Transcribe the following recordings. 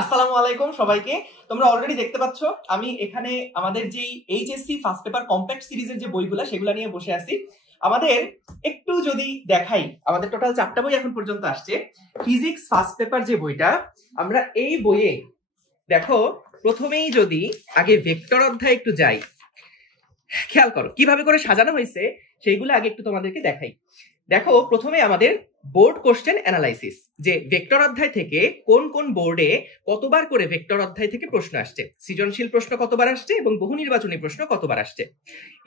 আসসালামু আলাইকুম সবাইকে। তোমরা অলরেডি দেখতে পাচ্ছ আমি এখানে আমাদের যে এইচএসসি ফার্স্ট পেপার কম্প্যাক্ট সিরিজের যে বইগুলো সেগুলো নিয়ে বসে আছি। আমাদের একটু যদি দেখাই, আমাদের টোটাল 4টা বই এখন পর্যন্ত আসছে। ফিজিক্স ফার্স্ট পেপার যে বইটা, আমরা এই বইয়ে দেখো প্রথমেই যদি আগে ভেক্টর অধ্যায় একটু যাই, খেয়াল করো কিভাবে করে সাজানো হয়েছে সেইগুলো আগে একটু তোমাদেরকে দেখাই। দেখো প্রথমে আমাদের বোর্ড কোশ্চেন অ্যানালাইসিস, যে ভেক্টর অধ্যায় থেকে কোন কোন বোর্ডে কতবার করে ভেক্টর অধ্যায় থেকে প্রশ্ন আসছে, সৃজনশীল প্রশ্ন কতবার আসছে এবং বহু নির্বাচনী প্রশ্ন কতবার আসছে।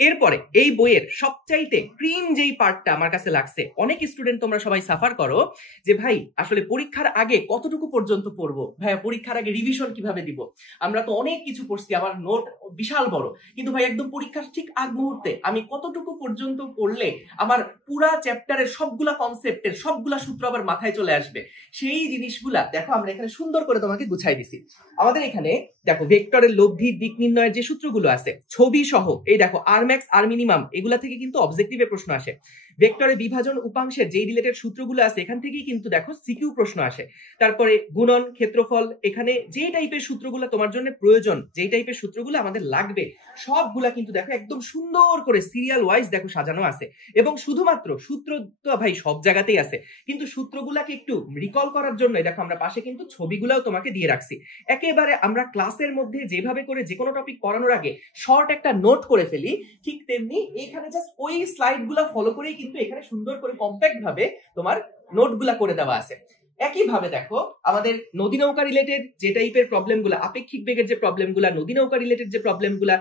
এরপরে এই বইয়ের সবচাইতে ক্রিম যেই পার্টটা আমার কাছে লাগছে, অনেক স্টুডেন্ট তোমরা সবাই সাফার করো যে ভাই আসলে পরীক্ষার আগে কতটুকু পর্যন্ত পড়বো, ভাই পরীক্ষার আগে রিভিশন কিভাবে দিব, আমরা তো অনেক কিছু পড়ছি, আমার নোট বিশাল বড়, কিন্তু ভাই একদম পরীক্ষার ঠিক আগ মুহূর্তে আমি কতটুকু পর্যন্ত পড়লে আমার পুরা চ্যাপ্টারের সবগুলা কনসেপ্টের সবগুলা সূত্র আবার মাথায় চলে আসবে। সেই জিনিসগুলা দেখো আমরা এখানে সুন্দর করে তোমাকে গুছাই দিছি। আমাদের এখানে দেখো ভেক্টরের লব্ধি দিক নির্ণয়ের যে সূত্রগুলো আছে ছবি সহ, এই দেখো আর ম্যাক্স আর মিনিমাম, এগুলা থেকে কিন্তু অবজেক্টিভে প্রশ্ন আসে। ভেক্টরের বিভাজন উপাংশের যেই রিলেটেড সূত্রগুলো আছে এখান থেকেই কিন্তু দেখো সিকিউ প্রশ্ন আসে। তারপরে গুণন, ক্ষেত্রফল, এখানে যে টাইপের সূত্রগুলো তোমার জন্য প্রয়োজন, যেই টাইপের সূত্রগুলো আমাদের লাগবে, সবগুলা কিন্তু দেখো একদম সুন্দর করে সিরিয়াল ওয়াইজ দেখো সাজানো আছে। এবং শুধুমাত্র সূত্র তো ভাই সব জায়গাতেই আছে, কিন্তু সূত্রগুলাকে একটু রিকল করার জন্য দেখো আমরা পাশে কিন্তু ছবিগুলাও তোমাকে দিয়ে রাখছি। একেবারে আমরা ক্লাসের মধ্যে যেভাবে করে যে কোনো টপিক পড়ানোর আগে শর্ট একটা নোট করে ফেলি, ঠিক তেমনি এখানে জাস্ট ওই স্লাইড গুলা ফলো করেই কিন্তু এখানে সুন্দর করে কম্প্যাক্ট ভাবে তোমার নোটগুলা করে দেওয়া আছে। একইভাবে দেখো আমাদের নদী নৌকা রিলেটেড যে টাইপের প্রবলেমগুলো, আপেক্ষিক বেগের যে প্রবলেমগুলো, নদী নৌকা রিলেটেড যে প্রবলেমগুলো,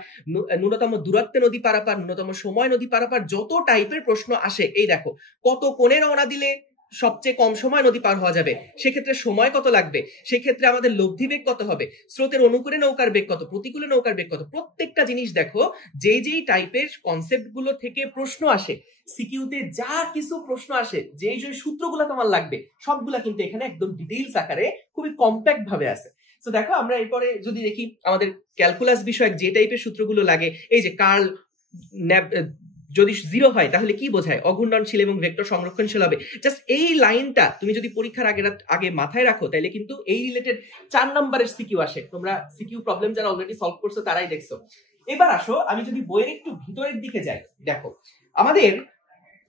ন্যূনতম দূরত্বে নদী পারাপার, ন্যূনতম সময় নদী পারাপার, যত টাইপের প্রশ্ন আসে, এই দেখো কত কোণে রওনা দিলে সবচেয়ে কম সময় নদী পার হওয়া যাবে, সেক্ষেত্রে সময় কত লাগবে, সেক্ষেত্রে আমাদের লব্ধি বেগ কত হবে, স্রোতের অনুকূলে নৌকার বেগ কত, প্রতিকূলে নৌকার বেগ কত, প্রত্যেকটা জিনিস দেখো যেই যেই টাইপের কনসেপ্ট গুলো থেকে প্রশ্ন আসে, সিকিউতে যা কিছু প্রশ্ন আসে, যেই যে সূত্রগুলো তোমার লাগবে সবগুলা কিন্তু এখানে একদম ডিটেইলস আকারে খুবই কম্প্যাক্ট ভাবে আছে। তো দেখো আমরা এরপরে যদি দেখি আমাদের ক্যালকুলাস বিষয়ক যে টাইপের সূত্রগুলো লাগে, এই যে কার্ল যদি জিরো হয় তাহলে কি বোঝায়, অঘূর্ণনশীল এবং ভেক্টর সংরক্ষণশীল হবে। জাস্ট এই লাইনটা তুমি যদি পরীক্ষার আগে মাথায় রাখো তাহলে কিন্তু এই রিলেটেড 4 নম্বরের সিকিউ আসে। তোমরা সিকিউ প্রবলেম যারা অলরেডি সলভ করছো তারাই দেখছো। এবার আসো আমি যদি বইয়ের একটু ভিতরের দিকে যাই, দেখো আমাদের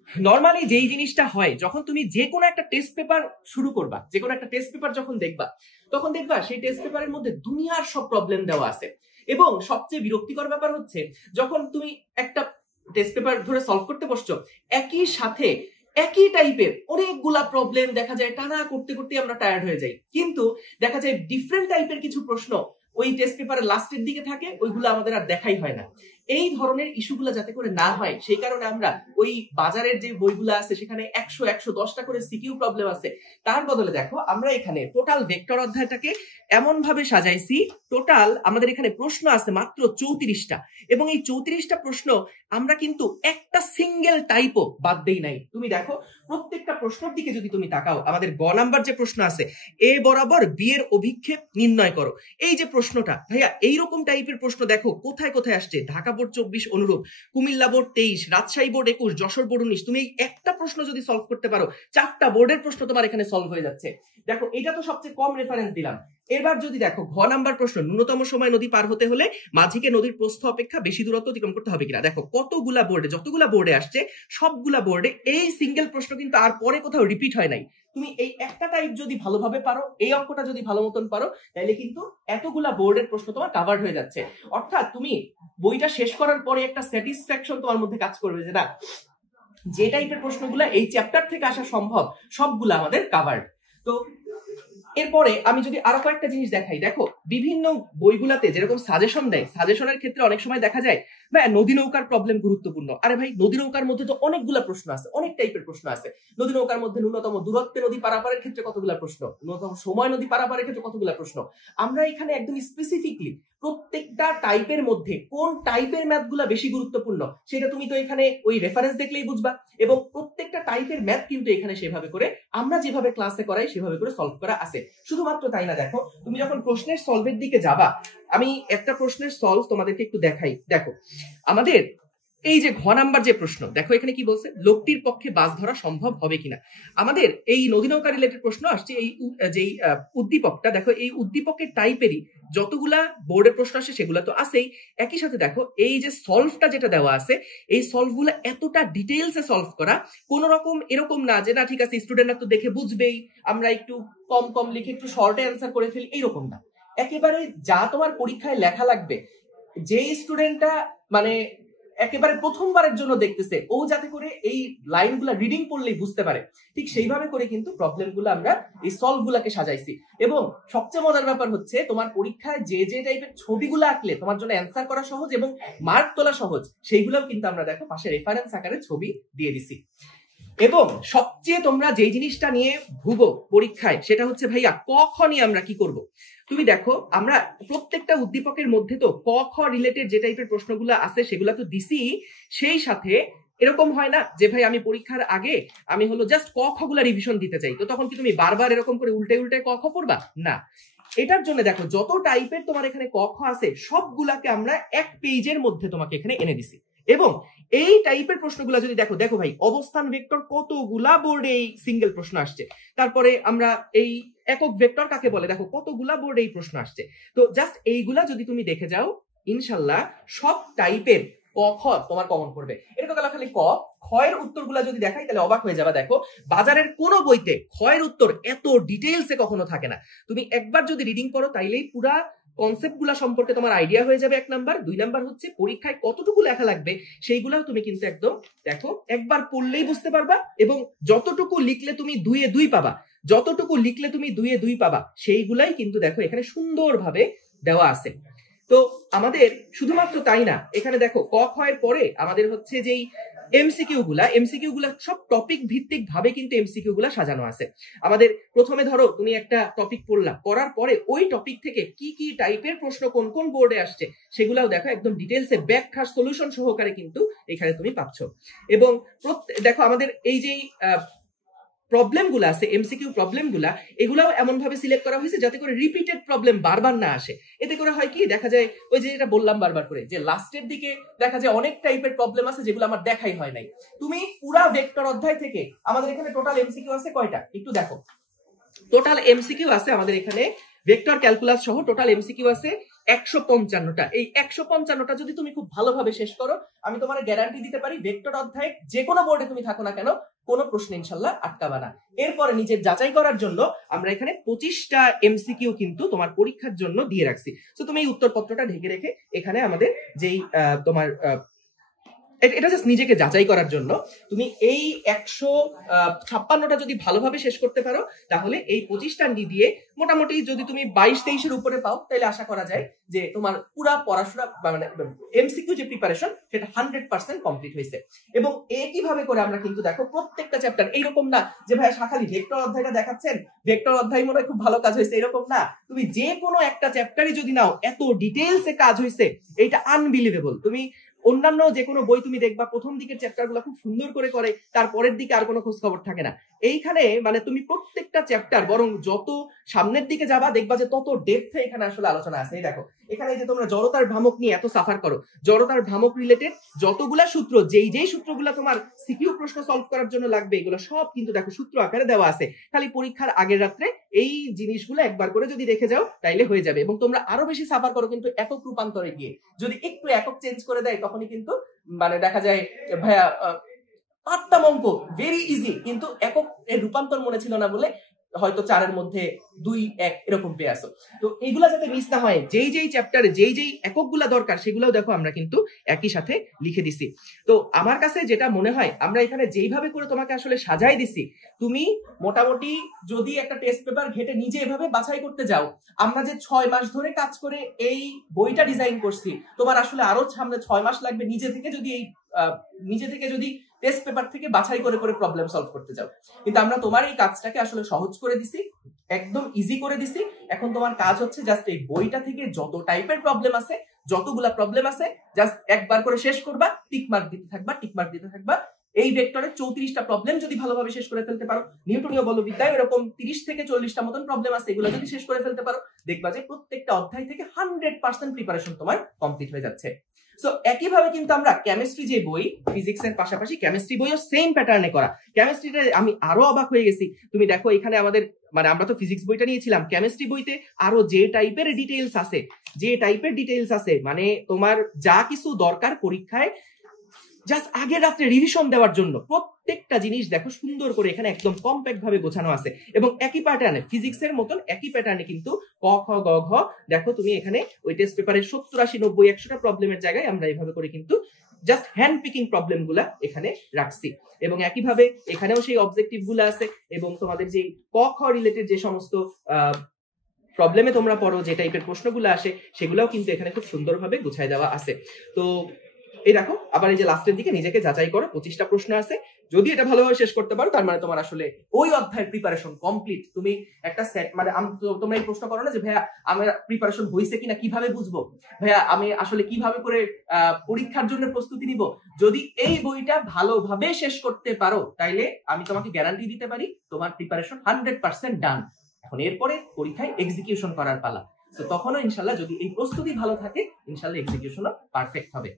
নর্মালি যেই জিনিসটা হয়, যখন তুমি যে কোনো একটা টেস্ট পেপার শুরু করবা, যে কোনো একটা টেস্ট পেপার যখন দেখবা, তখন দেখবা সেই টেস্ট পেপারের মধ্যে দুনিয়ার সব প্রবলেম দেওয়া আছে। এবং সবচেয়ে বিরক্তিকর ব্যাপার হচ্ছে যখন তুমি একটা টেস্ট পেপার ধরে সলভ করতে বসছো, একই সাথে একই টাইপের অনেকগুলা প্রবলেম দেখা যায়, টানা করতে করতে আমরা টায়ার্ড হয়ে যাই, কিন্তু দেখা যায় ডিফারেন্ট টাইপের কিছু প্রশ্ন ওই টেস্ট পেপারের লাস্টের দিকে থাকে, ওইগুলো আমাদের আর দেখাই হয় না। এই ধরনের ইস্যুগুলো যাতে করে না হয় সেই কারণে আমরা ওই বাজারের যে বইগুলো আছে সেখানে 100-110টা করে সিকিউ প্রবলেম আছে, তার বদলে দেখো আমরা এখানে টোটাল ভেক্টর অধ্যায়টাকে এমন ভাবে সাজাইছি, টোটাল আমাদের এখানে প্রশ্ন আছে মাত্র 34টা, এবং এই 34টা প্রশ্ন আমরা কিন্তু একটা সিঙ্গেল টাইপও বাদ দেই নাই। তুমি দেখো প্রত্যেকটা প্রশ্নের দিকে যদি তুমি তাকাও, আমাদের গ নাম্বার যে প্রশ্ন আছে, এ বরাবর বি এর অভিক্ষেপ নির্ণয় করো, এই যে প্রশ্নটা ভাইয়া এইরকম টাইপের প্রশ্ন দেখো কোথায় কোথায় আসছে, ঢাকা বোর্ড 24 অনুরূপ, Comilla board 23, Rajshahi board 21, Jessore board 19। তুমি এই একটা প্রশ্ন যদি সলভ করতে পারো, 4টা বোর্ডের প্রশ্ন তোমার এখানে সলভ হয়ে যাচ্ছে। দেখো এটা তো সবচেয়ে কম রেফারেন্স দিলাম। এবার যদি দেখো ঘ নাম্বার প্রশ্ন, ন্যূনতম সময় নদী পার হতে হলে মাঝিকে নদীর প্রস্থ অপেক্ষা বেশি দূরত্ব অতিক্রম করতে হবে কিনা। দেখো কতগুলা বোর্ডে, যতগুলা বোর্ডে আসছে সবগুলা বোর্ডে এই সিঙ্গেল প্রশ্ন কিন্তু আর পরে কোথাও রিপিট হয় নাই। তুমি এই একটা টাইপ যদি ভালোভাবে পারো, এই অঙ্কটা যদি ভালো মতন পারো, তাহলে কিন্তু এতগুলা বোর্ডের প্রশ্ন তোমার কাভার্ড হয়ে যাচ্ছে। অর্থাৎ তুমি বইটা শেষ করার পরে একটা স্যাটিসফ্যাকশন তোমার মধ্যে কাজ করবে যে না, যে টাইপের প্রশ্নগুলো এই চ্যাপ্টার থেকে আসা সম্ভব সবগুলো আমাদের কাভার্ড। তো এরপরে আমি যদি আরো কয়েকটা জিনিস দেখাই, দেখো বিভিন্ন বইগুলাতে যেরকম সাজেশন দেয়, সাজেশনের ক্ষেত্রে অনেক সময় দেখা যায় ভাই নদী নৌকার প্রবলেম গুরুত্বপূর্ণ। আরে ভাই নদী নৌকার মধ্যে তো অনেকগুলা প্রশ্ন আছে, অনেক টাইপের প্রশ্ন আছে। নদী নৌকার মধ্যে ন্যূনতম দূরত্বে নদী পারাপারের ক্ষেত্রে কতগুলা প্রশ্ন, ন্যূনতম সময় নদী পারাপারের ক্ষেত্রে কতগুলা প্রশ্ন। আমরা এখানে একদম স্পেসিফিকলি প্রত্যেকটা টাইপের মধ্যে কোন টাইপের ম্যাথ গুলা বেশি গুরুত্বপূর্ণ সেটা তুমি তো এখানে ওই রেফারেন্স দেখলেই বুঝবা। এবং প্রত্যেকটা টাইপের ম্যাথ কিন্তু এখানে সেভাবে করে আমরা যেভাবে ক্লাসে করাই সেভাবে করে সলভ করা আছে। শুধুমাত্র তাই না, দেখো তুমি যখন প্রশ্নের সলভের দিকে যাবা, আমি একটা প্রশ্নের সলভ তোমাদেরকে একটু দেখাই। দেখো আমাদের এই যে ঘ নাম্বার যে প্রশ্ন দেখো এখানে কি বলছে, লোকটির পক্ষে বাস ধরা সম্ভব হবে কিনা। আমাদের এই নদী নৌকা রিলেটেড প্রশ্ন আসছে। এই যেই উদ্দীপকটা দেখো, এই উদ্দীপকের টাইপেরই যতগুলা বোর্ডের প্রশ্ন আসে সেগুলা তো আছেই, একই সাথে দেখো এই যে সলভটা যেটা দেওয়া আছে, এই সলভগুলো এতটা ডিটেইলসে সলভ করা, কোন রকম এরকম না যে না ঠিক আছে স্টুডেন্টরা তো দেখে বুঝবেই, আমরা একটু কম কম লিখে একটু শর্টে অ্যান্সার করে ফেলি, এইরকম না। একেবারে যা তোমার পরীক্ষায় লেখা লাগবে, যে স্টুডেন্টটা মানে একেবারে প্রথমবারের জন্য দেখতেছে, ও যাতে করে এই লাইনগুলা রিডিং পড়লেই বুঝতে পারে, ঠিক সেইভাবে করে কিন্তু প্রবলেমগুলো আমরা এই সলভগুলোকে সাজাইছি। এবং সবচেয়ে মজার ব্যাপার হচ্ছে, তোমার পরীক্ষায় যে যে টাইপের ছবিগুলো আঁকলে তোমার জন্য অ্যান্সার করা সহজ এবং মার্ক তোলা সহজ, সেইগুলোও কিন্তু আমরা দেখো পাশে রেফারেন্স আকারে ছবি দিয়ে দিছি। এবং সবচেয়ে তোমরা যেই জিনিসটা নিয়ে ভুগো পরীক্ষায়, সেটা হচ্ছে ভাইয়া ক খ নিয়ে আমরা কি করব। তুমি দেখো আমরা প্রত্যেকটা উদ্দীপকের মধ্যে তো ক খ রিলেটেড যে টাইপের প্রশ্নগুলো আছে সেগুলো তো দিছি, সেই সাথে এরকম হয় না যে ভাই আমি পরীক্ষার আগে আমি হলো জাস্ট ক খ গুলা রিভিশন দিতে চাই, তো তখন কি তুমি বারবার এরকম করে উল্টে উল্টে ক খ পড়বা না। এটার জন্য দেখো যত টাইপের তোমার এখানে ক খ আছে সবগুলাকে আমরা এক পেজের মধ্যে তোমাকে এখানে এনে দিছি। এবং এই টাইপের প্রশ্নগুলো যদি দেখো, দেখো ভাই অবস্থান ভেক্টর কতগুলা বোর্ডে এই সিঙ্গেল প্রশ্ন আসছে, তারপরে আমরা এই একক ভেক্টর কাকে বলে দেখো কতগুলা বোর্ডে এই প্রশ্ন আসছে। তো জাস্ট এইগুলা যদি তুমি দেখে যাও, ইনশাল্লাহ সব টাইপের ক খ তোমার কমন করবে। এরকম খালি ক ক্ষয়ের উত্তরগুলা যদি দেখাই তাহলে অবাক হয়ে যাবে। দেখো বাজারের কোনো বইতে ক্ষয়ের উত্তর এত ডিটেইলসে কখনো থাকে না। তুমি একবার যদি রিডিং করো তাইলেই পুরা কনসেপ্ট গুলা সম্পর্কে তোমার আইডিয়া হয়ে যাবে, 1 নাম্বার। 2 নাম্বার হচ্ছে পরীক্ষায় কতটুকু লেখা লাগবে সেইগুলাও তুমি কিন্তু একদম দেখো একবার পড়লেই বুঝতে পারবা, এবং যতটুকু লিখলে তুমি 2 এ 2 পাবা, যতটুকু লিখলে তুমি 2 এ 2 পাবা, সেইগুলাই কিন্তু দেখো এখানে সুন্দরভাবে দেওয়া আছে। তো আমাদের শুধুমাত্র তাই না, এখানে দেখো ক খ এর পরে আমাদের হচ্ছে যেই এমসিকিউ গুলা সব টপিক ভিত্তিক ভাবে কিন্তু এমসিকিউ গুলা সাজানো আছে। আমাদের প্রথমে ধরো তুমি একটা টপিক পড়লা, পড়ার পরে ওই টপিক থেকে কি কি টাইপের প্রশ্ন কোন কোন বোর্ডে আসছে সেগুলাও দেখো একদম ডিটেলসে ব্যাখ্যা সলিউশন সহকারে কিন্তু এখানে তুমি পাচ্ছ। এবং দেখো আমাদের এই যে প্রবলেম গুলা আছে, এমসিকিউ প্রবলেম গুলা, এগুলাও এমন ভাবে সিলেক্ট করা হয়েছে যাতে করে রিপিটেড প্রবলেম বারবার না আসে। এতে করে হয় কি, দেখা যায় ওই যে এটা বললাম বারবার করে, যে লাস্টের দিকে দেখা যায় অনেক টাইপের প্রবলেম আছে যেগুলো আমার দেখাই হয় নাই। তুমি পুরা ভেক্টর অধ্যায় থেকে আমাদের এখানে টোটাল এমসিকিউ আছে কয়টা একটু দেখো। টোটাল এমসিকিউ আছে আমাদের এখানে ভেক্টর ক্যালকুলাস সহ টোটাল এমসিকিউ আছে 155টা। এই 155টা যদি তুমি খুব ভালোভাবে শেষ করো, আমি তোমার গ্যারান্টি দিতে পারি ভেক্টর অধ্যায়ে যে কোনো বোর্ডে তুমি থাকো না কেন, কোনো প্রশ্ন ইনশাল্লাহ আটকাবা না। এরপরে নিজের যাচাই করার জন্য আমরা এখানে 25টা এমসিকিউ কিন্তু তোমার পরীক্ষার জন্য দিয়ে রাখছি। তো তুমি এই উত্তরপত্রটা ঢেকে রেখে এখানে আমাদের যেই তোমার এটা জাস্ট নিজেকে যাচাই করার জন্য, তুমি এই 156টা যদি ভালোভাবে শেষ করতে পারো তাহলে এই 25টা দিয়ে মোটামুটি যদি তুমি 22-23 উপরে পাও তাহলে আশা করা যায় যে তোমার পুরা পড়াশোনা মানে এমসিকিউ যে প্রিপারেশন সেটা 100% কমপ্লিট হয়েছে। এবং একইভাবে করে আমরা কিন্তু দেখো প্রত্যেকটা চ্যাপ্টার এইরকম না যে ভাই শাখালি ভেক্টর অধ্যায়টা দেখাচ্ছেন, ভেক্টর অধ্যায় মনে হয় খুব ভালো কাজ হয়েছে, এরকম না। তুমি যে কোনো একটা চ্যাপ্টারই যদি নাও, এত ডিটেইলসে কাজ হয়েছে, এটা আনবিলিভেবল। তুমি অন্যান্য যে কোনো বই তুমি দেখবা প্রথম দিকের চ্যাপ্টার গুলো খুব সুন্দর করে তারপরের দিকে আর কোনো খোঁজ খবর থাকে না। এইখানে মানে তুমি প্রত্যেকটা চ্যাপ্টার বরং যত সামনের দিকে যাবা দেখবা যে তত ডেপথে এখানে আসলে আলোচনা আছে। এই দেখো এখানে যে তোমরা জড়তার ভ্রামক নিয়ে এত সাফার করো, জড়তার ভ্রামক রিলেটেড যতগুলা সূত্র, যেই সূত্রগুলা তোমার সিকিউ প্রশ্ন সলভ করার জন্য লাগবে, এগুলো সব কিন্তু দেখো সূত্র আকারে দেওয়া আছে। খালি পরীক্ষার আগের রাত্রে এই জিনিসগুলো একবার করে যদি দেখে যাও তাইলে হয়ে যাবে। এবং তোমরা আরো বেশি সাফার করো কিন্তু একক রূপান্তরে গিয়ে, যদি একটু একক চেঞ্জ করে দেয় তখনই কিন্তু মানে দেখা যায় ভাইয়া 8টা অঙ্ক ভেরি ইজি, কিন্তু একক এর রূপান্তর মনে ছিল না বলে হয়তো 4-এর মধ্যে 2-1 এরকম পেয়ে আসো। তো এইগুলা যাতে মিস না হয়, যেই চ্যাপ্টারে যেই এককগুলা দরকার সেগুলোও দেখো আমরা কিন্তু একই সাথে লিখে দিছি। তো আমার কাছে যেটা মনে হয়, আমরা এখানে যেইভাবে করে তোমাকে আসলে সাজাই দিছি, তুমি মোটামুটি যদি একটা টেস্ট পেপার ঘেটে নিজে এভাবে বাছাই করতে যাও, আমরা যে 6 মাস ধরে কাজ করে এই বইটা ডিজাইন করছি, তোমার আসলে আরো সামনে 6 মাস লাগবে নিজে থেকে যদি টেস্ট পেপার থেকে বাছাই করে প্রবলেম সলভ করতে যাও। কিন্তু আমরা তোমার এই কাজটাকে আসলে সহজ করে দিছি, একদম ইজি করে দিছি। এখন তোমার কাজ হচ্ছে জাস্ট এই বইটা থেকে যত টাইপের প্রবলেম আছে, যতগুলা প্রবলেম আছে জাস্ট একবার করে শেষ করবা, টিক মার্ক দিতে থাকবা। এই ভেক্টরে 34টা প্রবলেম যদি ভালোভাবে শেষ করে ফেলতে পারো, নিউটনীয় বলবিদ্যায় এরকম 30 থেকে 40টা মতন প্রবলেম আছে, এগুলো যদি শেষ করে ফেলতে পারো দেখবা যে প্রত্যেকটা অধ্যায় থেকে 100% প্রিপারেশন তোমার কমপ্লিট হয়ে যাচ্ছে। সো একইভাবে কিন্তু আমরা কেমিস্ট্রি যে বই, ফিজিক্সের পাশাপাশি কেমিস্ট্রি বইও সেম প্যাটার্নে করা। কেমিস্ট্রিতে আমি আরো অবাক হয়ে গেছি, তুমি দেখো এখানে আমাদের মানে আমরা তো ফিজিক্স বইটা নিয়েছিলাম, কেমিস্ট্রি বইতে আরো যে টাইপের ডিটেইলস আছে মানে তোমার যা কিছু দরকার পরীক্ষায় জাস্ট আগে রাত্রে রিভিশন দেওয়ার জন্য প্রত্যেকটা জিনিস দেখো সুন্দর করে এখানে একদম কম্প্যাক্ট ভাবে গোছানো আছে। এবং একই প্যাটার্নে, ফিজিক্সের মতন একই প্যাটার্নে কিন্তু ক খ গ ঘ দেখো তুমি এখানে ওই টেস্ট পেপারের 70 80 90 100টা প্রবলেমের জায়গায় আমরা এইভাবে করে কিন্তু জাস্ট হ্যান্ড পিকিং প্রবলেম গুলা এখানে রাখছি। এবং একইভাবে এখানেও সেই অবজেক্টিভ গুলা আছে এবং তোমাদের যে ক খ রিলেটেড যে সমস্ত প্রবলেমে তোমরা পড়ো, যে টাইপের প্রশ্নগুলো আসে সেগুলোও কিন্তু এখানে খুব সুন্দরভাবে গুছাই দেওয়া আছে। তো এই দেখো আবার এই যে লাস্টের দিকে নিজেকে যাচাই করো, 25টা প্রশ্ন আছে, যদি এটা ভালোভাবে শেষ করতে পারো তার মানে তোমার আসলে ওই অধ্যায়ের প্রিপারেশন কমপ্লিট। তুমি একটা সেট মানে তোমরা এই প্রশ্ন করো না যে ভাইয়া আমার প্রিপারেশন হয়েছে কিনা কিভাবে বুঝবো, ভাইয়া আমি আসলে কিভাবে করে পরীক্ষার জন্য প্রস্তুতি নিব। যদি এই বইটা ভালোভাবে শেষ করতে পারো তাইলে আমি তোমাকে গ্যারান্টি দিতে পারি তোমার প্রিপারেশন 100% ডান। এখন এরপরে পরীক্ষায় এক্সিকিউশন করার পালা। তো তখনও ইনশাল্লাহ যদি এই প্রস্তুতি ভালো থাকে ইনশাল্লাহ এক্সিকিউশনও পারফেক্ট হবে।